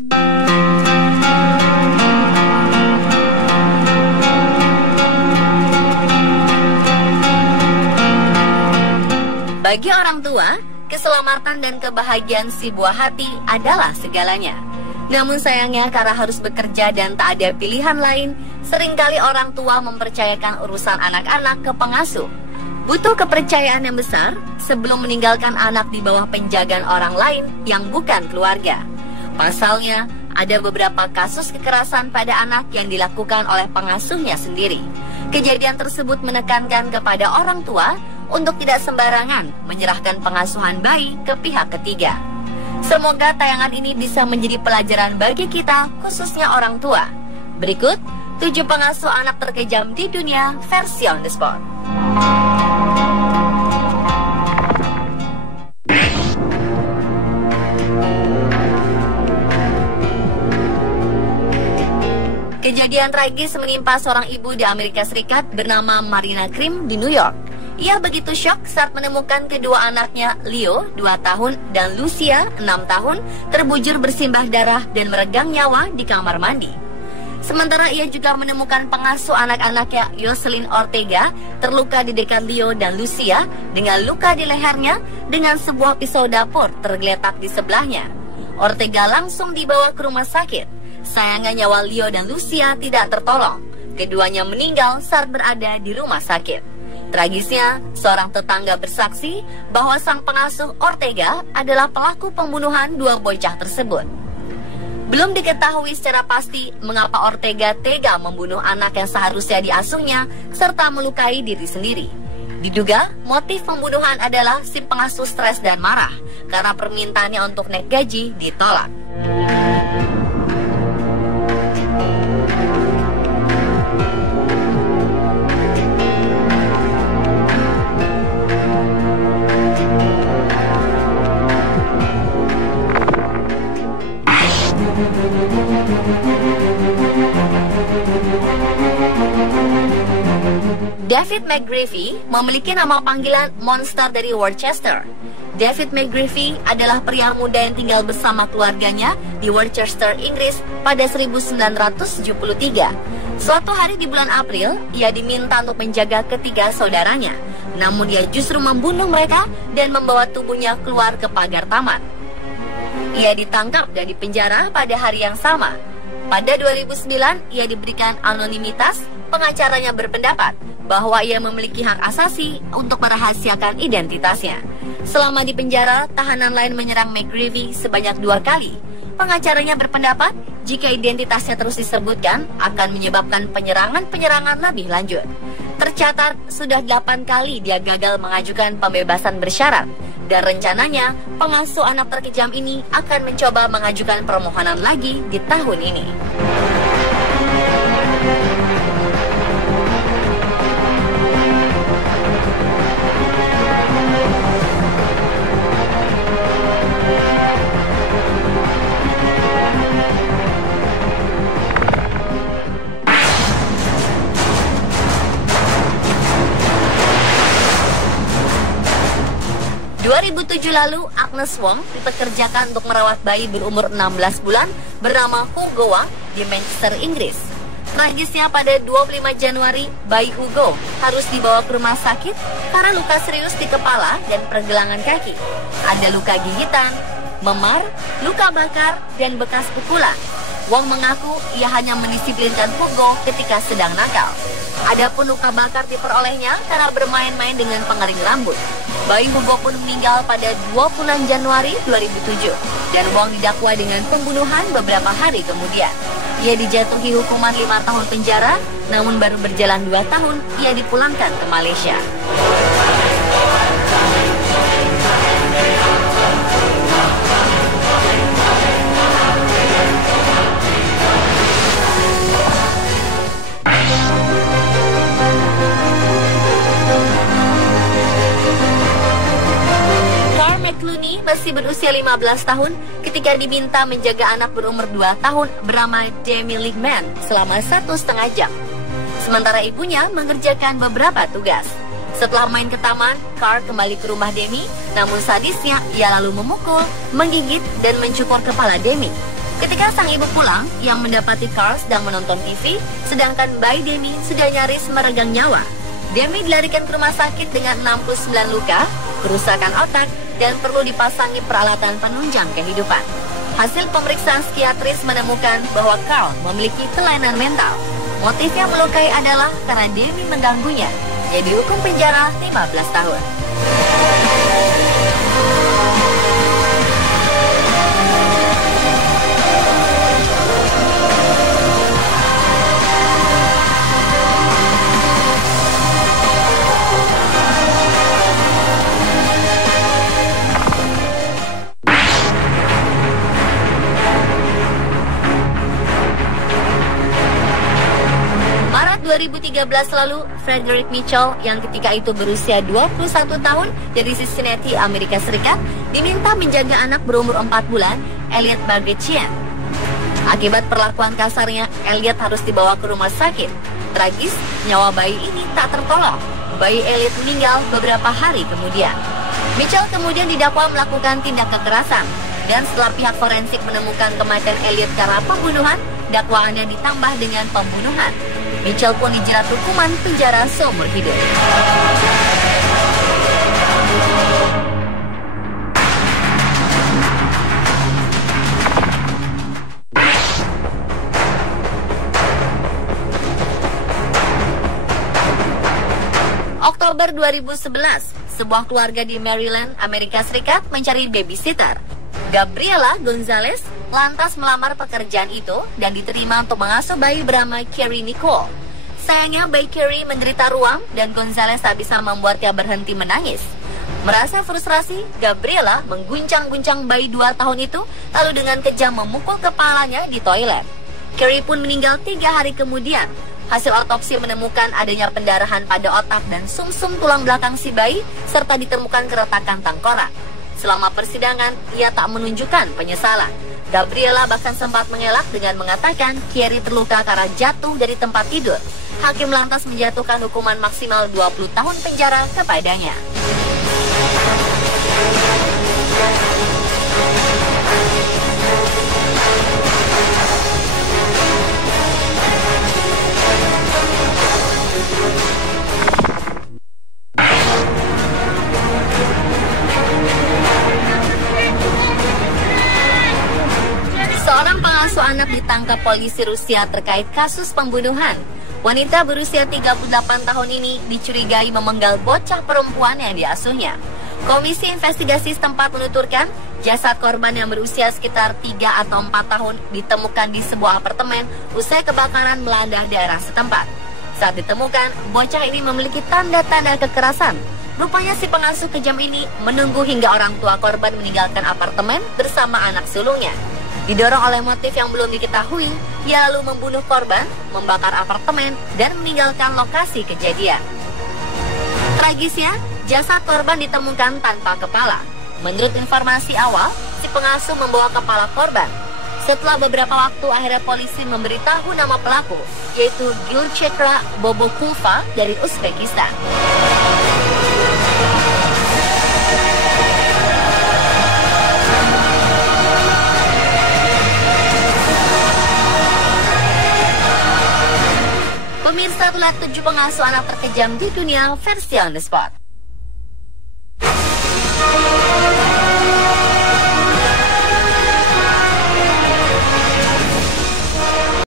Bagi orang tua, keselamatan dan kebahagiaan si buah hati adalah segalanya. Namun sayangnya karena harus bekerja dan tak ada pilihan lain, seringkali orang tua mempercayakan urusan anak-anak ke pengasuh. Butuh kepercayaan yang besar sebelum meninggalkan anak di bawah penjagaan orang lain yang bukan keluarga. Pasalnya, ada beberapa kasus kekerasan pada anak yang dilakukan oleh pengasuhnya sendiri. Kejadian tersebut menekankan kepada orang tua untuk tidak sembarangan menyerahkan pengasuhan bayi ke pihak ketiga. Semoga tayangan ini bisa menjadi pelajaran bagi kita, khususnya orang tua. Berikut 7 pengasuh anak terkejam di dunia versi on the spot. Kejadian tragis menimpa seorang ibu di Amerika Serikat bernama Marina Krim di New York. Ia begitu syok saat menemukan kedua anaknya, Leo, 2 tahun, dan Lucia, 6 tahun, terbujur bersimbah darah dan meregang nyawa di kamar mandi. Sementara ia juga menemukan pengasuh anak-anaknya, Yoselin Ortega, terluka di dekat Leo dan Lucia dengan luka di lehernya dengan sebuah pisau dapur tergeletak di sebelahnya. Ortega langsung dibawa ke rumah sakit. Sayangnya nyawa Leo dan Lucia tidak tertolong. Keduanya meninggal saat berada di rumah sakit. Tragisnya, seorang tetangga bersaksi bahwa sang pengasuh Ortega adalah pelaku pembunuhan 2 bocah tersebut. Belum diketahui secara pasti mengapa Ortega tega membunuh anak yang seharusnya diasuhnya serta melukai diri sendiri. Diduga motif pembunuhan adalah si pengasuh stres dan marah karena permintaannya untuk naik gaji ditolak. David McGreevy memiliki nama panggilan monster dari Worcester. David McGreevy adalah pria muda yang tinggal bersama keluarganya di Worcester, Inggris pada 1973. Suatu hari di bulan April, ia diminta untuk menjaga ketiga saudaranya. Namun dia justru membunuh mereka dan membawa tubuhnya keluar ke pagar taman. Ia ditangkap dan dipenjara pada hari yang sama. Pada 2009, ia diberikan anonimitas. Pengacaranya berpendapat bahwa ia memiliki hak asasi untuk merahasiakan identitasnya. Selama di penjara, tahanan lain menyerang McGreevy sebanyak 2 kali. Pengacaranya berpendapat jika identitasnya terus disebutkan akan menyebabkan penyerangan-penyerangan lebih lanjut. Tercatat sudah 8 kali dia gagal mengajukan pembebasan bersyarat. Dan rencananya pengasuh anak terkejam ini akan mencoba mengajukan permohonan lagi di tahun ini. 2007 lalu, Agnes Wong dipekerjakan untuk merawat bayi berumur 16 bulan bernama Hugo Wang di Manchester, Inggris. Tragisnya pada 25 Januari, bayi Hugo harus dibawa ke rumah sakit karena luka serius di kepala dan pergelangan kaki. Ada luka gigitan, memar, luka bakar, dan bekas pukulan. Wong mengaku ia hanya mendisiplinkan Hugo ketika sedang nakal. Adapun luka bakar diperolehnya karena bermain-main dengan pengering rambut. Bayi Hugo pun meninggal pada 20 Januari 2007 dan Wong didakwa dengan pembunuhan beberapa hari kemudian. Ia dijatuhi hukuman 5 tahun penjara, namun baru berjalan 2 tahun ia dipulangkan ke Malaysia. Clooney masih berusia 15 tahun ketika diminta menjaga anak berumur 2 tahun bernama Demi Ligman selama 1,5 jam. Sementara ibunya mengerjakan beberapa tugas. Setelah main ke taman, Carr kembali ke rumah Demi, namun sadisnya ia lalu memukul, menggigit, dan mencukur kepala Demi. Ketika sang ibu pulang, yang mendapati Carl sedang menonton TV, sedangkan bayi Demi sudah nyaris meregang nyawa. Demi dilarikan ke rumah sakit dengan 69 luka, kerusakan otak, dan perlu dipasangi peralatan penunjang kehidupan. Hasil pemeriksaan psikiatris menemukan bahwa Carl memiliki kelainan mental. Motif yang melukai adalah karena Demi mengganggunya. Dia dihukum penjara 15 tahun. Maret 2013 lalu, Frederick Mitchell yang ketika itu berusia 21 tahun dari Cincinnati, Amerika Serikat, diminta menjaga anak berumur 4 bulan, Elliot Margaret Chien. Akibat perlakuan kasarnya, Elliot harus dibawa ke rumah sakit. Tragis, nyawa bayi ini tak tertolong. Bayi Elliot meninggal beberapa hari kemudian. Mitchell kemudian didakwa melakukan tindak kekerasan. Dan setelah pihak forensik menemukan kematian Elliot karena pembunuhan, dakwaannya ditambah dengan pembunuhan. Mitchell pun dijerat hukuman penjara seumur hidup. Oktober 2011, sebuah keluarga di Maryland, Amerika Serikat mencari babysitter. Gabriela Gonzalez lantas melamar pekerjaan itu dan diterima untuk mengasuh bayi bernama Carrie Nicole. Sayangnya bayi Carrie menderita ruam dan Gonzalez tak bisa membuatnya berhenti menangis. Merasa frustrasi, Gabriela mengguncang-guncang bayi 2 tahun itu lalu dengan kejam memukul kepalanya di toilet. Carrie pun meninggal 3 hari kemudian. Hasil otopsi menemukan adanya pendarahan pada otak dan sumsum tulang belakang si bayi serta ditemukan keretakan tengkorak. Selama persidangan, ia tak menunjukkan penyesalan. Gabriela bahkan sempat mengelak dengan mengatakan Carrie terluka karena jatuh dari tempat tidur. Hakim lantas menjatuhkan hukuman maksimal 20 tahun penjara kepadanya. Seorang pengasuh anak ditangkap polisi Rusia terkait kasus pembunuhan. Wanita berusia 38 tahun ini dicurigai memenggal bocah perempuan yang diasuhnya. Komisi investigasi setempat menuturkan jasad korban yang berusia sekitar 3 atau 4 tahun ditemukan di sebuah apartemen usai kebakaran melanda daerah setempat. Saat ditemukan, bocah ini memiliki tanda-tanda kekerasan. Rupanya si pengasuh kejam ini menunggu hingga orang tua korban meninggalkan apartemen bersama anak sulungnya. Didorong oleh motif yang belum diketahui, ia lalu membunuh korban, membakar apartemen, dan meninggalkan lokasi kejadian. Tragisnya, jasad korban ditemukan tanpa kepala. Menurut informasi awal, si pengasuh membawa kepala korban. Setelah beberapa waktu, akhirnya polisi memberitahu nama pelaku, yaitu Gulchekra Bobokulva dari Uzbekistan. Pemirsa, itulah 7 pengasuh anak terkejam di dunia versi On The Spot.